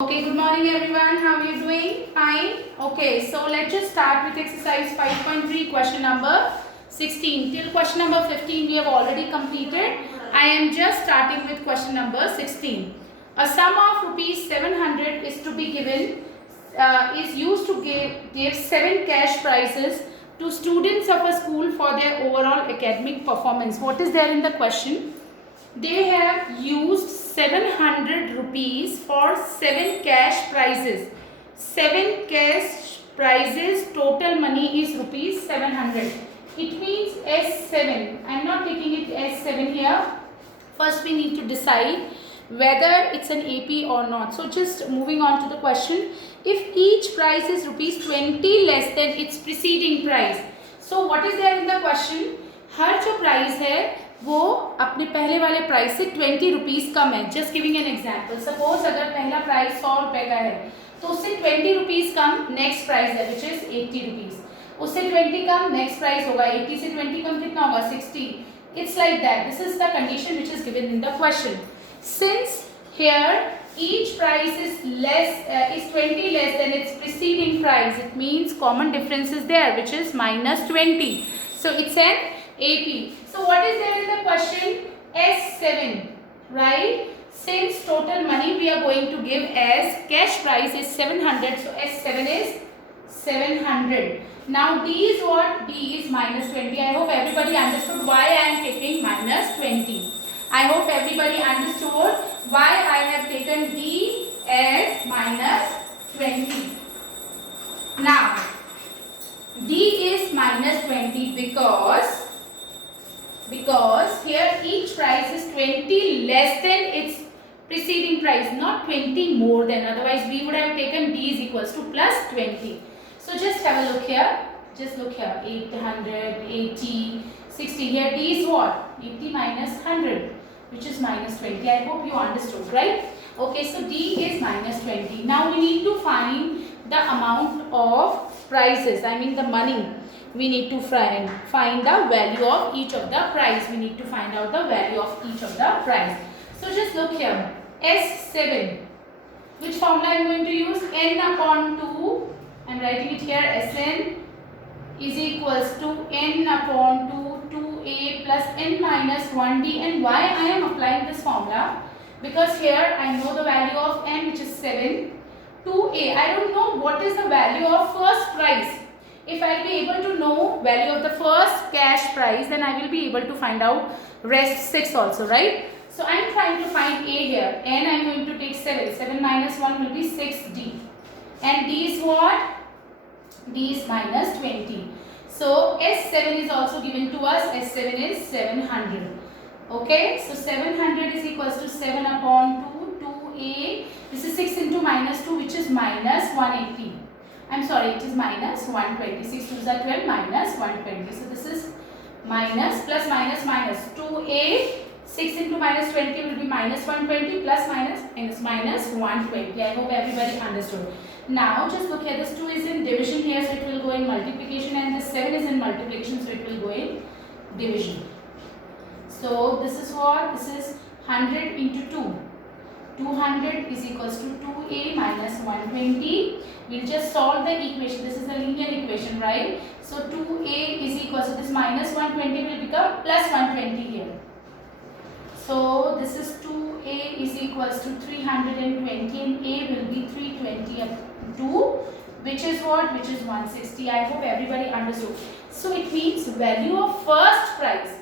Okay, good morning everyone. How are you doing? Fine. Okay, so let's just start with exercise 5.3, question number 16. Till question number 15 we have already completed. I am just starting with question number 16. A sum of rupees 700 is to be given, is used to give 7 cash prizes to students of a school for their overall academic performance. What is there in the question? They have used 700 rupees for 7 cash prizes. 7 cash prizes, total money is rupees 700. It means S7. I am not taking it S7 here. First we need to decide whether it's an AP or not. So just moving on to the question. If each prize is rupees 20 less than its preceding price. So what is there in the question? हर जो price है वो अपने पहले वाले price से 20 rupees कम है. Just giving an example. Suppose अगर पहला प्राइस 100 रुपये का है तो उससे 20 रुपीज़ कम नेक्स्ट प्राइस है विच इज 80 रुपीज़. उससे 20 कम नेक्स्ट प्राइस होगा. 80 से 20 कम कितना होगा? 60. It's like that. This is the condition which is given in the question. Since here each price is is 20 less than its preceding price, it means common difference is there which is minus 20. So it's an AP. So what is there in the question? S7, right? Since total money we are going to give as cash price is 700, so S7 is 700. Now D is what? D is minus 20. I hope everybody understood why I am taking minus 20. I hope everybody understood why I have taken D as minus 20. Now D is minus 20 because here each price is 20 less than its preceding price, not 20 more than. Otherwise we would have taken D is equals to plus 20. So just have a look here. Just look here. 800, 80, 60. Here D is what? 80 minus 100, which is minus 20. I hope you understood, right? Okay, so D is minus 20. Now we need to find the amount of prizes. I mean the money. We need to find the value of each of the prize. We need to find out the value of each of the prize. So just look here. S7. Which formula I am going to use? N upon 2. I am writing it here. Sn is equals to N upon 2, 2a plus N minus 1d. And why I am applying this formula? Because here I know the value of N, which is 7. 2a. I don't know what is the value of first prize. If I will be able to know value of the first cash prize, then I will be able to find out rest 6 also, right? So I am trying to find A here. N I am going to take 7. 7 minus 1 will be 6D. And D is what? D is minus 20. So S7 is also given to us. S7 is 700. Okay. So 700 is equals to 7 upon 2, 2A. This is 6 into minus 2, which is minus 180. I'm sorry, it is minus 120. 6 2s are 12 minus 120. So this is minus plus minus minus 2A. 6 into minus 20 will be minus 120 plus minus minus 120. I hope everybody understood. Now just look here. This 2 is in division here, so it will go in multiplication, and this 7 is in multiplication, so it will go in division. So this is what? This is 100 into 2. 200 is equals to 2a minus 120. We'll just solve the equation. This is a linear equation, right? So 2a is equals to this minus 120 will become plus 120 here. So this is 2a is equals to 320 and a will be 320 up to 2, which is what? Which is 160. I hope everybody understood. So it means value of first prize.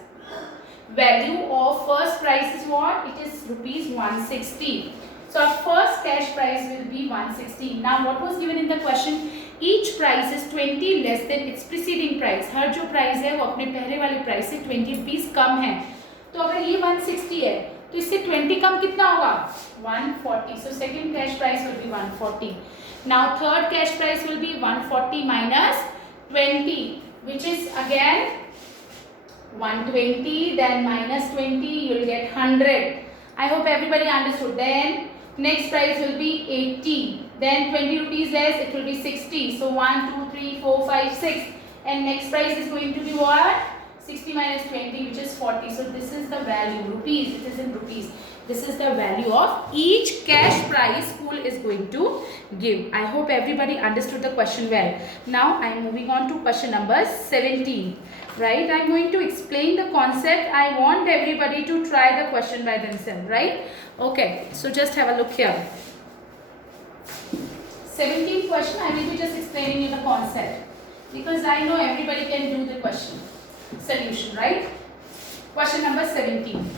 Value of first prize is what? It is rupees 160. So our first cash prize will be 160. Now what was given in the question? Each price is 20 less than its preceding price. हर जो price है वो अपने पहले वाले price से 20 rupees कम है. तो अगर ये 160 है तो इससे 20 कम कितना होगा? 140. So second cash price will be 140. Now third cash price will be 140 minus 20, which is again 120, then minus 20, you will get 100. I hope everybody understood. Then next price will be 80. Then 20 rupees less, it will be 60. So 1, 2, 3, 4, 5, 6. And next price is going to be what? 60 minus 20, which is 40. So this is the value, rupees. It is in rupees. This is the value of each cash prize school is going to give. I hope everybody understood the question well. Now I am moving on to question number 17. Right, I am going to explain the concept. I want everybody to try the question by themselves, right? Okay, so just have a look here. 17th question, I will be just explaining you the concept because I know everybody can do the question solution, right? Question number 17.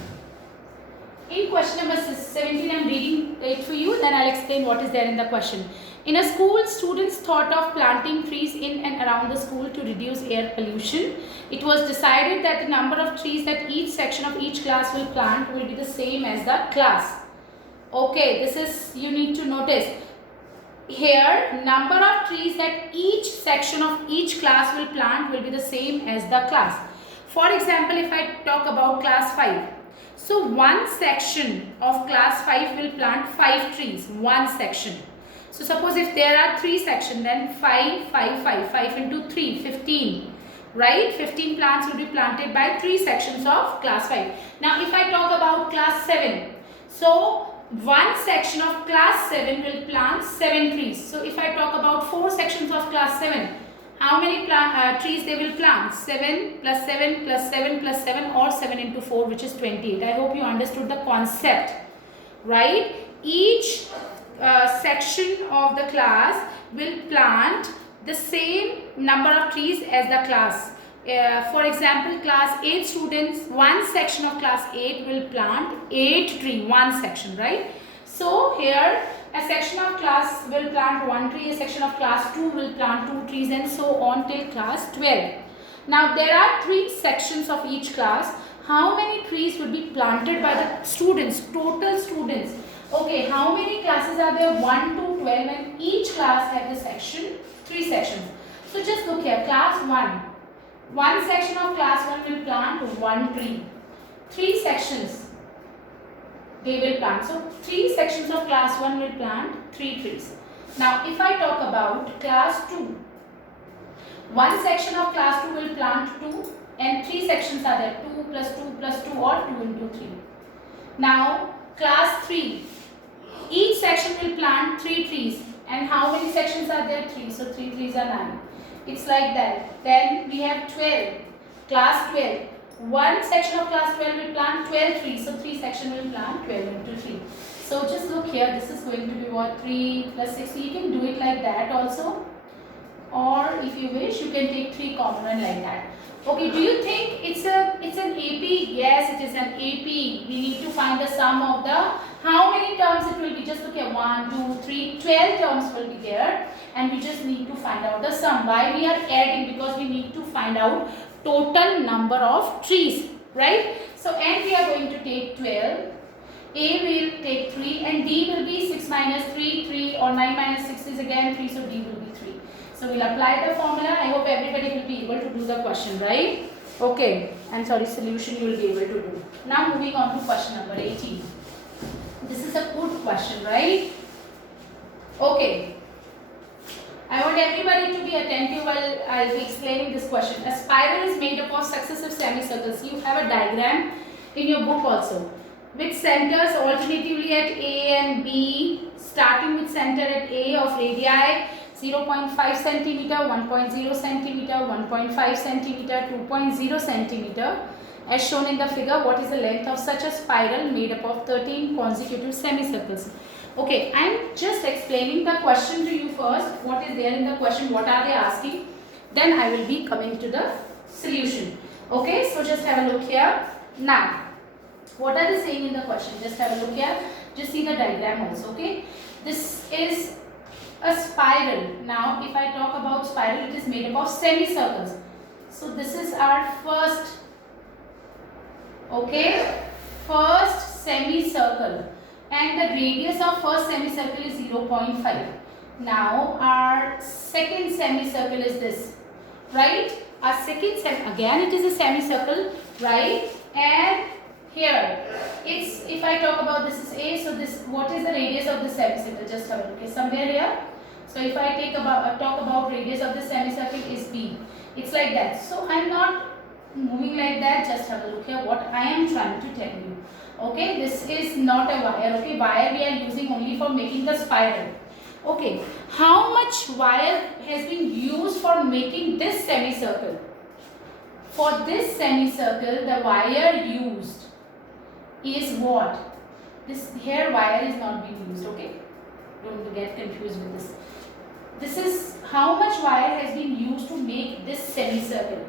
In question number 17, I am reading it for you, then I will explain what is there in the question. In a school, students thought of planting trees in and around the school to reduce air pollution. It was decided that the number of trees that each section of each class will plant will be the same as the class. Okay, this is, you need to notice. Here, number of trees that each section of each class will plant will be the same as the class. For example, if I talk about class 5. So, one section of class 5 will plant 5 trees, one section. So, suppose if there are 3 sections, then 5 into 3, 15. Right? 15 plants will be planted by 3 sections of class 5. Now, if I talk about class 7. So, one section of class 7 will plant 7 trees. So, if I talk about 4 sections of class 7, how many trees they will plant? 7 plus 7 plus 7 plus 7 or 7 into 4, which is 28. I hope you understood the concept, right? Each section of the class will plant the same number of trees as the class. For example, class 8 students, one section of class 8 will plant 8 trees, one section, right? So, here a section of class will plant 1 tree, a section of class 2 will plant 2 trees and so on till class 12. Now, there are 3 sections of each class. How many trees will be planted by the students, total students? Okay, how many classes are there? 1 to 12 and each class has the section, 3 sections. So, just look here, class 1. One section of class 1 will plant 1 tree. 3 sections they will plant. So, 3 sections of class 1 will plant 3 trees. Now, if I talk about class 2, one section of class 2 will plant 2 and 3 sections are there, 2 plus 2 plus 2 or 2 into 3. Now, class 3, each section will plant 3 trees and how many sections are there? 3. So, 3 trees are 9. It's like that. Then we have 12, class 12. One section of class 12 will plant 12 trees. So, 3 section will plant 12 into 3. So, just look here. This is going to be what? 3 plus 6. So, you can do it like that also. Or if you wish, you can take 3 common and like that. Okay, do you think it's an AP? Yes, it is an AP. We need to find the sum of the, how many terms it will be? Just look at 1, 2, 3, 12 terms will be there. And we just need to find out the sum. Why we are adding? Because we need to find out total number of trees, right? So, and we are going to take 12. A will take 3 and D will be 6 minus 3, 3 or 9 minus 6 is again 3. So, D will be 3. So, we will apply the formula. I hope everybody will be able to do the question, right? Okay. And sorry, solution you will be able to do. Now, moving on to question number 18. This is a good question, right? Okay. I want everybody to be attentive while I will be explaining this question. A spiral is made up of successive semicircles. You have a diagram in your book also, with centers alternatively at A and B, starting with center at A of radii 0.5 centimeter, 1.0 centimeter, 1.5 centimeter, 2.0 centimeter. As shown in the figure, what is the length of such a spiral made up of 13 consecutive semicircles? Okay, I am just explaining the question to you first. What is there in the question? What are they asking? Then I will be coming to the solution. Okay, so just have a look here. Now, what are they saying in the question? Just have a look here. Just see the diagram also. Okay, this is a spiral. Now, if I talk about spiral, it is made up of semicircles. So, this is our first, okay, first semicircle. And the radius of first semicircle is 0.5. Now, our second semicircle is this, right? Our second again it is a semicircle, right? And here, it's, if I talk about this is A, so this, what is the radius of the semicircle? Just have a look, okay, somewhere here. So, if I talk about radius of the semicircle is B. It's like that. So, I am not moving like that. Just have a look here what I am trying to tell you. Okay, this is not a wire. Okay, wire we are using only for making the spiral. Okay, how much wire has been used for making this semicircle? For this semicircle, the wire used is what? This here wire is not being used. Okay, don't get confused with this. This is how much wire has been used to make this semicircle.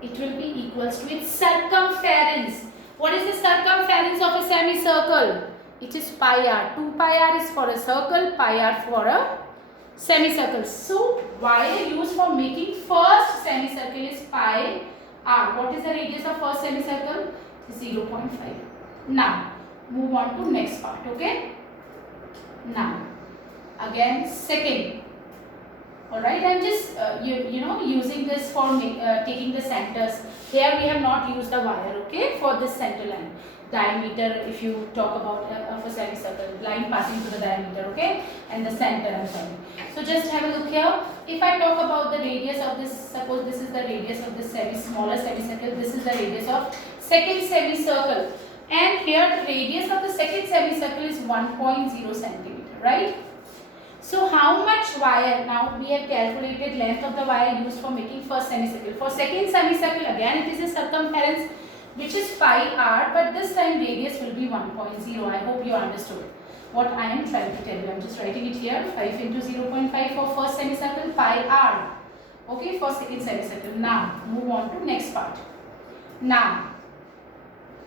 It will be equals to its circumference. What is the circumference of a semicircle? It is pi r. 2 pi r is for a circle, pi r for a semicircle. So wire used for making first semicircle is pi r. What is the radius of first semicircle? 0.5. Now move on to next part. Okay. Now again second. Alright, I am just using this for taking the centers. Here we have not used the wire, okay, for this center line. Diameter, if you talk about of a semicircle, line passing through the diameter, okay, and the center, I'm sorry. So just have a look here. If I talk about the radius of this, suppose this is the radius of this smaller semicircle, this is the radius of second semicircle. And here the radius of the second semicircle is 1.0 centimeter, right? So how much wire, now we have calculated length of the wire used for making first semicircle. For second semicircle again it is a circumference which is pi r, but this time radius will be 1.0. I hope you understood what I am trying to tell you. I am just writing it here, 5 into 0.5 for first semicircle, pi r. Okay, for second semicircle. Now move on to next part. Now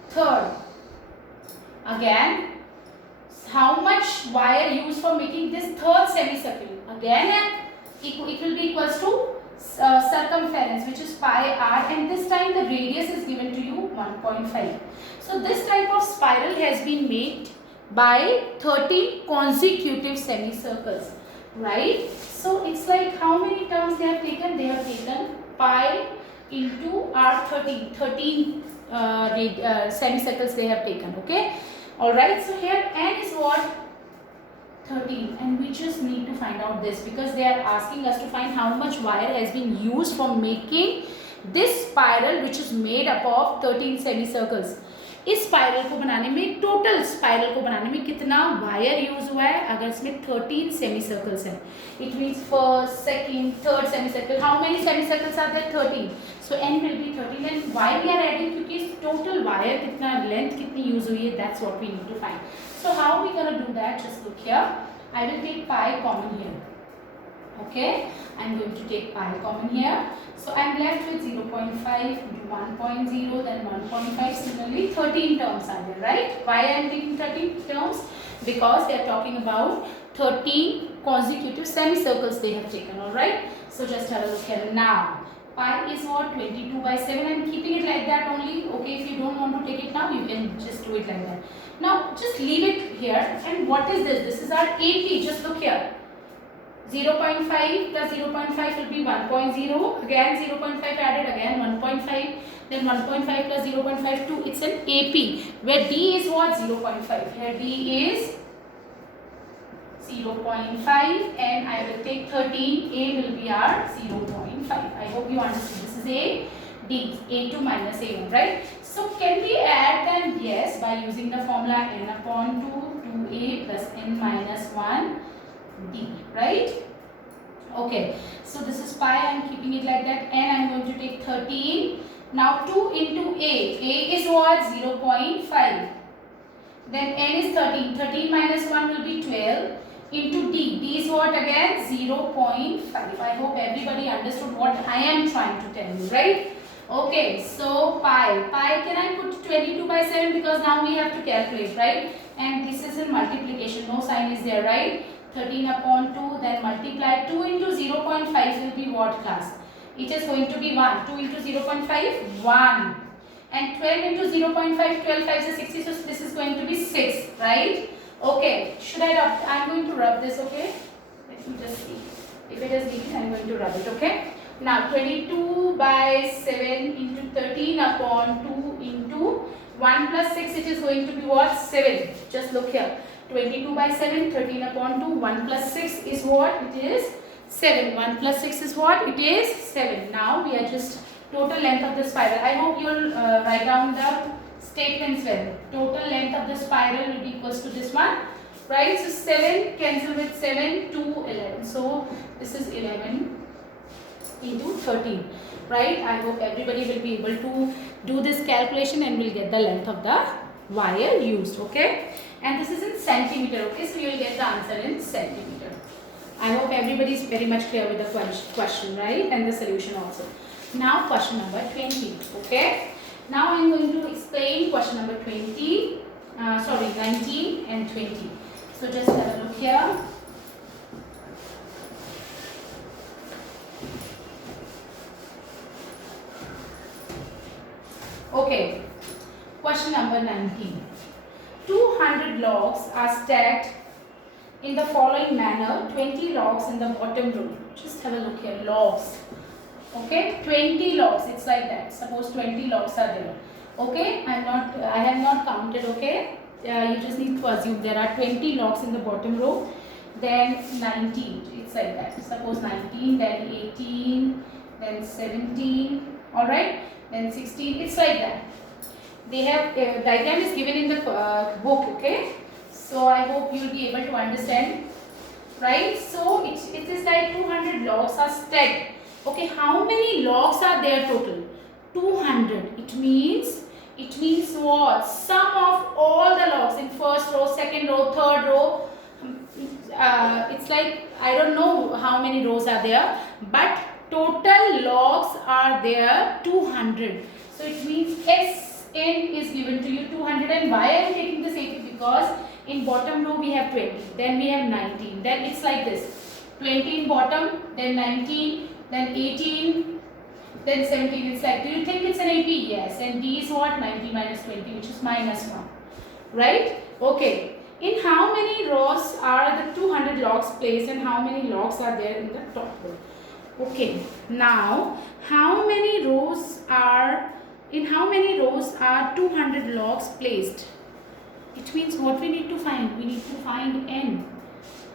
third, again how much wire used for making this third semicircle? Again it will be equals to circumference, which is pi r, and this time the radius is given to you 1.5. So this type of spiral has been made by 13 consecutive semicircles, right? So it's like how many terms they have taken? They have taken pi into r 13 semicircles they have taken, okay? Alright, so here n is what? 13, and we just need to find out this because they are asking us to find how much wire has been used for making this spiral which is made up of 13 semicircles. इस spiral को बनाने में, total spiral को बनाने में कितना wire use हुआ है? अगर इसमें 13 सेमीसर्कल्स हैं, it means first, second, third semicircle. How many semicircles are there? 13. So n will be 13. And why we are adding? क्योंकि टोटल वायर कितना, लेंथ कितनी यूज हुई है, that's what we need to find. So how we gonna do that? Just look here. I will take pi common here. Okay, I am going to take pi common here. So I am left with 0.5 into 1.0, then 1.5. Similarly, 13 terms are there, right? Why I am taking 13 terms? Because they are talking about 13 consecutive semicircles they have taken. All right. So just have a look here now. Pi is what? 22 by 7. I am keeping it like that only. Okay, if you don't want to take it now, you can just do it like that. Now just leave it here. And what is this? This is our AP. Just look here. 0.5 plus 0.5 will be 1.0. Again 0.5 added, again 1.5. Then 1.5 plus 0.5, 2. It's an AP. Where D is what? 0.5. Here D is 0.5. And I will take 13. A will be our 0.5. I hope you understood. This is A. D. A2 minus A1, right? So can we add them? Yes, by using the formula n upon 2, 2a plus n minus 1 d, right? Okay, so this is pi. I am keeping it like that. N I am going to take 13. Now 2 into a. A is what? 0.5. Then n is 13. 13 minus 1 will be 12. Into d. D is what again? 0.5. I hope everybody understood what I am trying to tell you, right? Okay, so pi can I put 22 by 7 because now we have to calculate, right? And this is in multiplication, no sign is there, right? 13 upon 2, then multiply. 2 into 0.5 will be what, class? It is going to be 1. 2 into 0.5, 1. And 12 into 0.5, 12 5 is 60, so this is going to be 6, right? Okay, should I rub? I am going to rub this, okay? Let me just see. If it is leaking, I am going to rub it, okay? Now 22 by 7 into 13 upon 2 into 1 plus 6, it is going to be what? 7. Just look here. 22 by 7, 13 upon 2, 1 plus 6 is what? It is 7. 1 plus 6 is what? It is 7. Now we are just total length of the spiral. I hope you will write down the statements well. total length of the spiral will be equals to this one, right? So 7 cancel with 7, 2, 11. So this is 11 into 13, right? I hope everybody will be able to do this calculation and will get the length of the wire used, okay? And this is in centimeter, okay? So you will get the answer in centimeter. I hope everybody is very much clear with the question, right? And the solution also. Now question number 20, okay? Now I am going to explain question number 19 and 20. So just have a look here. Okay, question number 19. 200 logs are stacked in the following manner. 20 logs in the bottom row. Just have a look here. Logs. Okay, 20 logs. It's like that. Suppose 20 logs are there. Okay, I have not counted. Okay, you just need to assume there are 20 logs in the bottom row. Then 19. It's like that. Suppose 19, then 18, then 17. All right. Then 16, it's like that. They have diagram is given in the book, okay? So I hope you will be able to understand, right? So it is like 200 logs are stacked. Okay, how many logs are there total? 200. It means what? Sum of all the logs in first row, second row, third row. It's like I don't know how many rows are there, but total logs are there 200. So it means Sn is given to you 200. And why I am taking this 80? Because in bottom row we have 20, then we have 19. Then it's like this: 20 in bottom, then 19, then 18, then 17. It's like, do you think it's an AP? Yes. And D is what? 90 minus 20, which is minus 1. Right? Okay. In how many rows are the 200 logs placed and how many logs are there in the top row? Okay, now how many rows are 200 logs placed? It means what we need to find? We need to find n.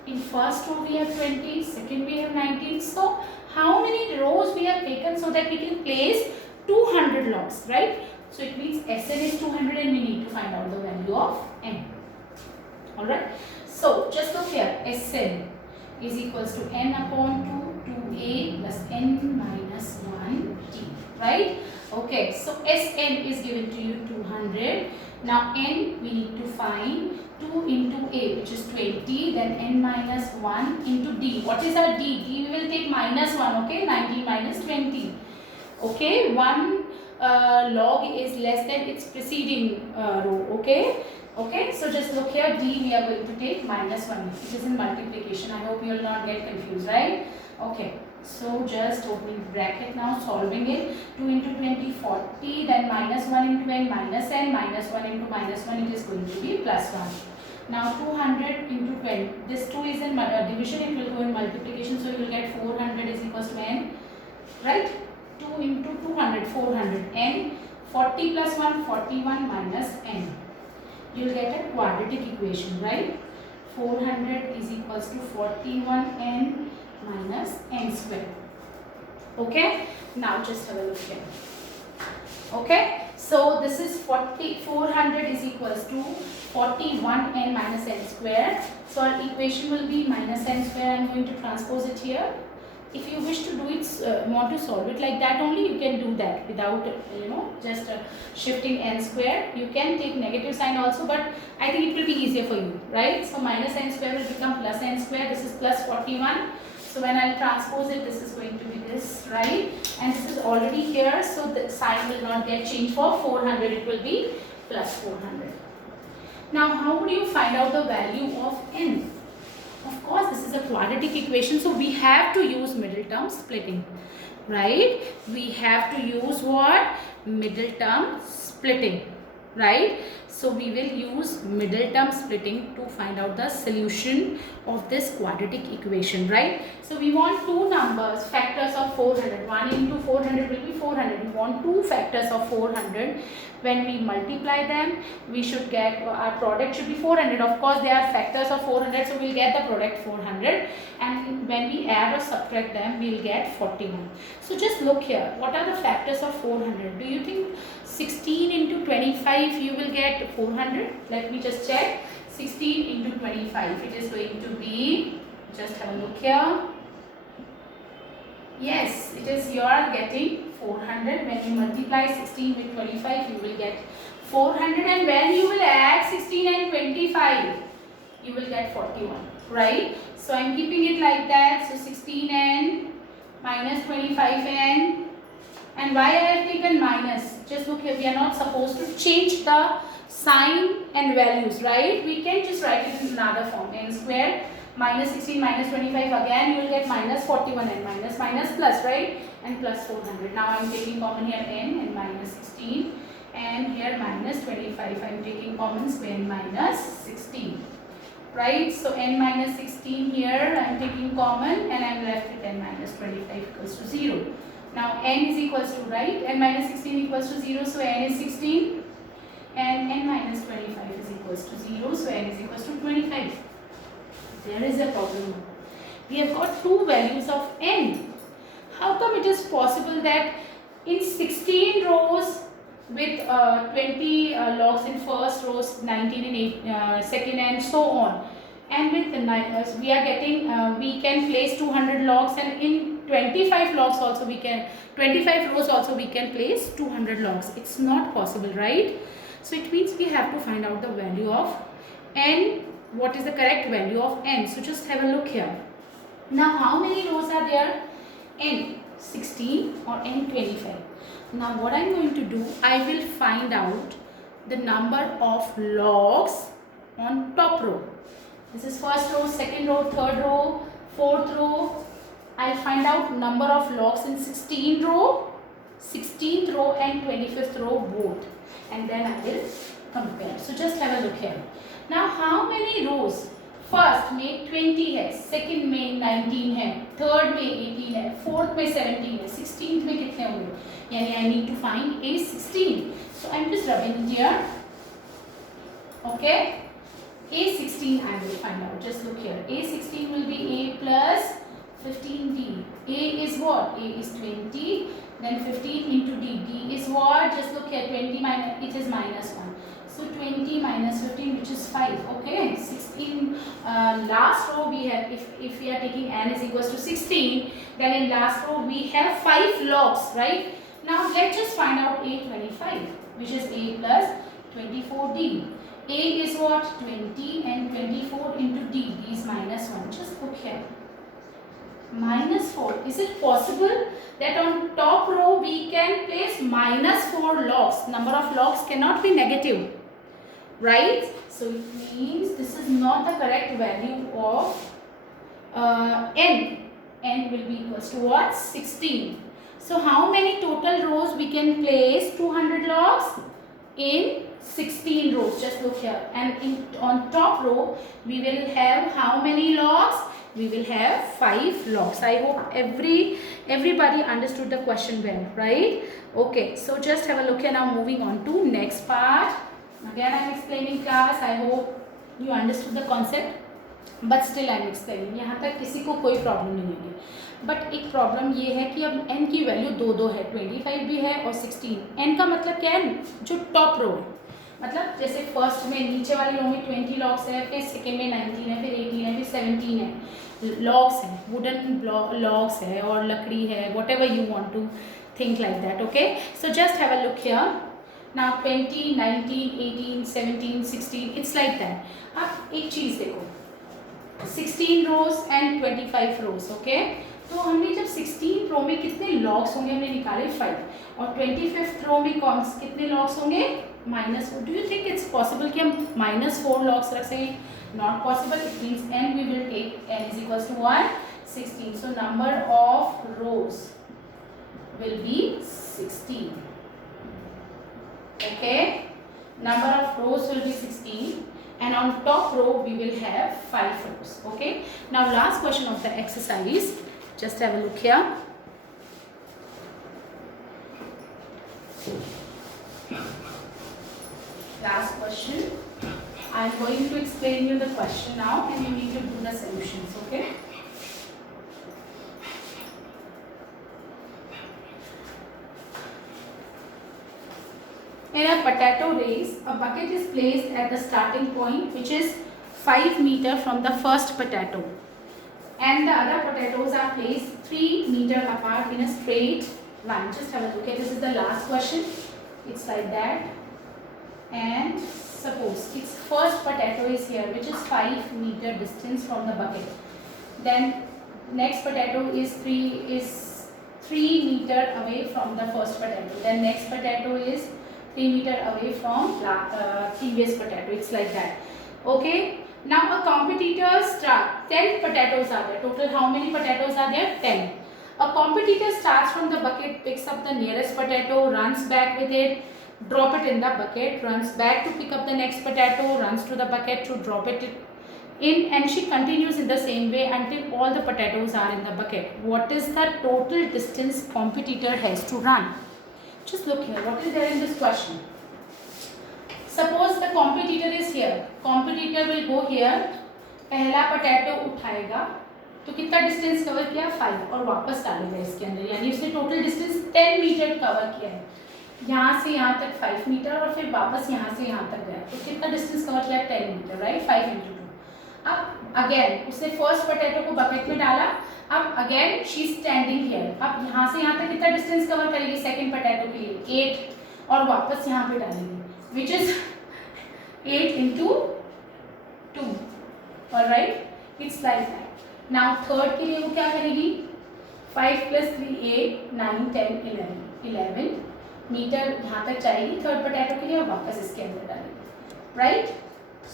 In first row we have 20, second we have 19. So how many rows we have taken so that we can place 200 logs, right? So it means Sn is 200 and we need to find out the value of n. Alright, so just look here. Sn is equals to n upon 2a plus n minus 1t, right? Okay, so Sn is given to you 200. Now n we need to find 2 into a, which is 20, then n minus 1 into d. What is our d? D we will take minus 1, okay? 19 minus 20. Okay, 1 log is less than its preceding row, okay? Okay, so just look here, d we are going to take minus 1. It is in multiplication. I hope you will not get confused, right? Okay, so just opening bracket now, solving it. 2 into 20, 40, then minus 1 into n, minus n, minus 1 into minus 1, it is going to be plus 1. Now 200 into 20, this 2 is in division, it will go in multiplication, so you will get 400 is equals to n, right? 2 into 200, 400, n, 40 plus 1, 41 minus n. You will get a quadratic equation, right? 400 is equals to 41n minus n square. Okay, now just have a look here. Okay, so this is 400 is equals to 41n minus n square. So our equation will be minus n square. I am going to transpose it here. If you wish to do it, want to solve it like that only, you can do that without just shifting n square. You can take negative sign also, but I think it will be easier for you, right? So minus n square will become plus n square. This is plus 41. So when I transpose it, this is going to be this, right? And this is already here, so the sign will not get changed. For 400, it will be plus 400. Now, how would you find out the value of n? Of course, this is a quadratic equation, so we have to use middle term splitting, right? We have to use what? Middle term splitting, right? So we will use middle term splitting to find out the solution of this quadratic equation, right? So we want two numbers, factors of 400. 1 into 400 will be 400. We want two factors of 400. When we multiply them, we should get, our product should be 400. Of course, they are factors of 400, so we will get the product 400. And when we add or subtract them, we will get 41. So just look here. What are the factors of 400? Do you think 16 into 25 you will get get 400? Let me just check. 16 into 25. It is going to be, just have a look here. Yes, it is, you are getting 400. When you multiply 16 with 25, you will get 400, and when you will add 16 and 25, you will get 41, right? So I am keeping it like that. So 16n minus 25n, and why I have taken minus? Just look here, we are not supposed to change the sign and values, right? We can just write it in another form. N square minus 16 minus 25, again you will get minus 41, and minus minus plus, right? And plus 400. Now I am taking common here n and minus 16, and here minus 25. I am taking common, so n minus 16, right? So n minus 16 here I am taking common, and I am left with n minus 25 equals to 0. Now n is equals to, right, n minus 16 equals to 0, so n is 16, and n minus 25 is equals to 0, so n is equals to 25. There is a problem. We have got two values of n. How come it is possible that in 16 rows with 20 logs in first rows, 19 in second, and so on, and with the we are getting we can place 200 logs, and in 25 logs also we can, 25 rows also we can place 200 logs. It's not possible, right? So it means we have to find out the value of n. What is the correct value of n? So just have a look here. Now how many rows are there? N 16 or n 25. Now what I am going to do, I will find out the number of logs on top row. This is first row, second row, third row, fourth row. I will find out number of logs in 16th row, 16th row and 25th row both, and then I will compare. So just have a look here. Now how many rows? First में 20 है, second में 19 है, third में 18 है, fourth में 17 है, 16th में कितने होंगे? यानी I need to find A16. So I'm just rubbing it here. Okay, A16 I will find out. Just look here. A16 will be A plus 15D. A is what? A is 20. Then 15 into D. D is what? Just look here. 20 minus, it is minus 1. So 20 minus 15, which is 5. Okay, 16. Last row we have, if we are taking n is equals to 16, then in last row we have 5 logs, right? Now let's just find out A25, which is A plus 24D. A is what? 20, and 24 into D. D is minus 1. Just look here. Minus 4. Is it possible that on top row we can place minus 4 logs? Number of logs cannot be negative, right? So it means this is not the correct value of n. N will be equals to what? 16. So how many total rows we can place 200 logs? In 16 rows. Just look here. And on top row we will have how many logs? We will have 5 logs. I hope everybody understood the question well, right? Okay, so just have a look here. Now moving on to next part. Again I am explaining class. I hope you understood the concept, but still I am explaining. यहाँ तक किसी को कोई problem नहीं होगी. But एक problem ये है कि अब n की वैल्यू दो है, 25 भी है और 16. n का मतलब क्या है? जो टॉप रो है, मतलब जैसे फर्स्ट में नीचे वाली रो में 20 लॉग्स है, फिर सेकेंड में 19 है, फिर 18 है, फिर 17 है. लॉग्स है, वुडन लॉग्स है और लकड़ी है, whatever you want to think like that. Okay, so just have a look here. Now 20, 19, 18, 17, 16, it's like that. अब एक चीज़ देखो, 16 rows and 25 rows, okay? तो हमने जब 16 रो में कितने लॉग्स होंगे हमने निकाले 5, और 25th रो में कितने लॉग्स होंगे? -4. Do you think it's possible कि हम -4 लॉग्स रख सकें? Not possible. It means n we will take n is equals to 1, 16. So number of rows will be 16. Okay, number of rows will be 16, and on top row we will have 5 rows. Okay, now last question of the exercise. Just have a look here. Last question. I am going to explain you the question now, and you need to do the solutions. Okay. In a potato race, a bucket is placed at the starting point, which is 5 meters from the first potato, and the other potatoes are placed 3 meters apart in a straight line. Just have a look at this. Is the last question. It's like that. And suppose its first potato is here, which is 5 meters distance from the bucket. Then next potato is 3 meters away from the first potato. Then next potato is 3 meters away from previous potato. It's like that. Okay. Now a competitor start. 10 potatoes are there. Total how many potatoes are there? 10. A competitor starts from the bucket, picks up the nearest potato, runs back with it, drop it in the bucket, runs back to pick up the next potato, runs to the bucket to drop it in, and she continues in the same way until all the potatoes are in the bucket. What is the total distance competitor has to run? Just look here. What is there in this question? Suppose the competitor is here. Competitor will go here. पहला potato उठाएगा तो कितना distance cover किया? 5 और वापस डालेगा इसके अंदर, यानी उसने टोटल डिस्टेंस 10 मीटर कवर किया है. यहाँ से यहाँ तक 5 मीटर और फिर वापस यहाँ से यहाँ तक गया, तो कितना डिस्टेंस कवर किया? 10 मीटर, राइट. 5 into 2. अब अगेन उसने फर्स्ट पोटैटो को बकेट में डाला. अब अगेन शी स्टैंडिंग हियर. अब यहाँ से यहाँ तक कितना डिस्टेंस कवर करेगी सेकंड पोटैटो के लिए? 8 और वापस यहाँ पे डालेगी, which is 8 into 2. Alright, it's like that. Now third के लिए वो क्या करेगी? 5 + 3 8 9 10 11 मीटर यहाँ तक जाएगी थर्ड पोटैटो के लिए और वापस इसके अंदर डालेगी, right.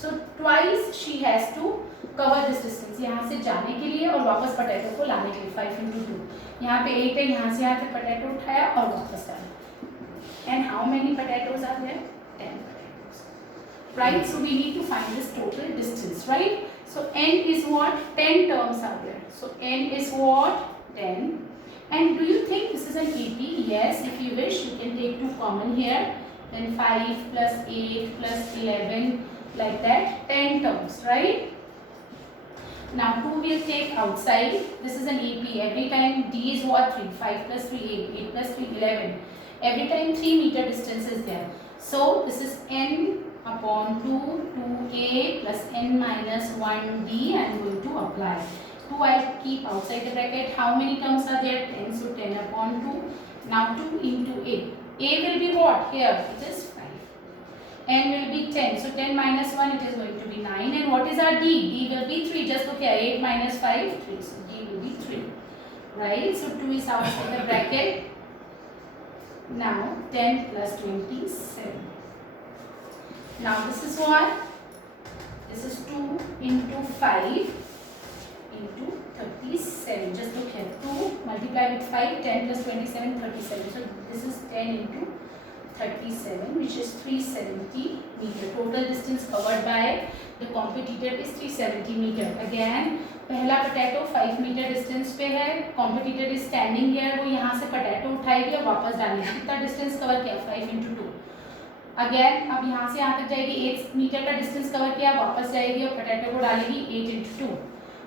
So twice she has to cover this distance, यहाँ से जाने के लिए और वापस पोटैटो को लाने के लिए. 5 into 2. यहाँ पे 8 है, यहाँ से यहाँ तक पोटैटो उठाया और वापस डाला. And how many potatoes are there? 10 potatoes, right. So we need to find this total distance, right. So n is what? 10 terms are there. So n is what? 10. And do you think this is an AP? Yes, if you wish you can take 2 common here. Then 5 + 8 + 11 like that, 10 terms, right. Now 2 we'll take outside. This is an AP. Every time D is what? 3. 5 + 3 8, 8 + 3 11. Every time 3 meter distance is there. So this is n upon 2 2a plus n minus 1d. I am going to apply. 2 I keep outside the bracket. How many terms are there? 10. So 10 upon 2. Now 2 into a. A will be what? Here it is 5. N will be 10. So 10 minus 1, it is going to be 9. And what is our D? D will be 3. Just look here. 8 minus 5, 3. So D will be 3. Right? So 2 is outside the bracket. Now 10 plus 27. Now this is what? This is 2 into 5 into 37. Just look here. 2 multiply with 5, 10 plus 27, 37. So this is 10 into 37, which is 370 meter. Total distance covered by the competitor is 370 meter. Again, पहला potato 5 metre distance पे है. Competitor is standing here. वो यहाँ से potato उठाएगी और वापस डालेगी. कितना डिस्टेंस कवर किया? 5 into 2. अगेन अब यहाँ से यहाँ तक जाएगी. 8 मीटर का डिस्टेंस कवर किया, वापस जाएगी और पोटैटो को डालेगी. 8 into 2.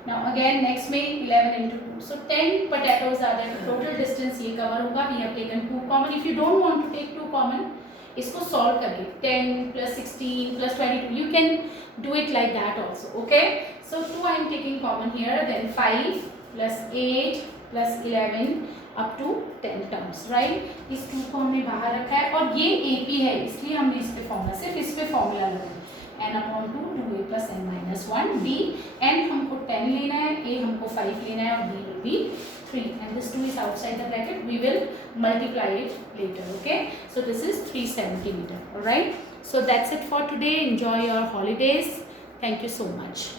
Now again next में 11 into 2. So 10 potatoes are there. Total distance ये कवर होगा. We have taken 2 common. If you don't want to take 2 common, इसको solve करिए. 10 plus 16 plus 22. You can do it like that also. Okay. So 2 I am taking common here. Then 5 plus 8 plus 11 up to 10 terms. Right. इस 2 को हमने बाहर रखा है और ये AP है, इसलिए हमने इस पे फॉर्मूला, सिर्फ इस पे फॉर्मूला लगाया. n upon 2 2a plus n minus 1 b. n हमको 10 लेना है, a हमको 5 लेना है और b will be 3. And this 2 is outside the bracket. We will multiply it later. Okay. So this is 370 meter. Alright. So that's it for today. Enjoy your holidays. Thank you so much.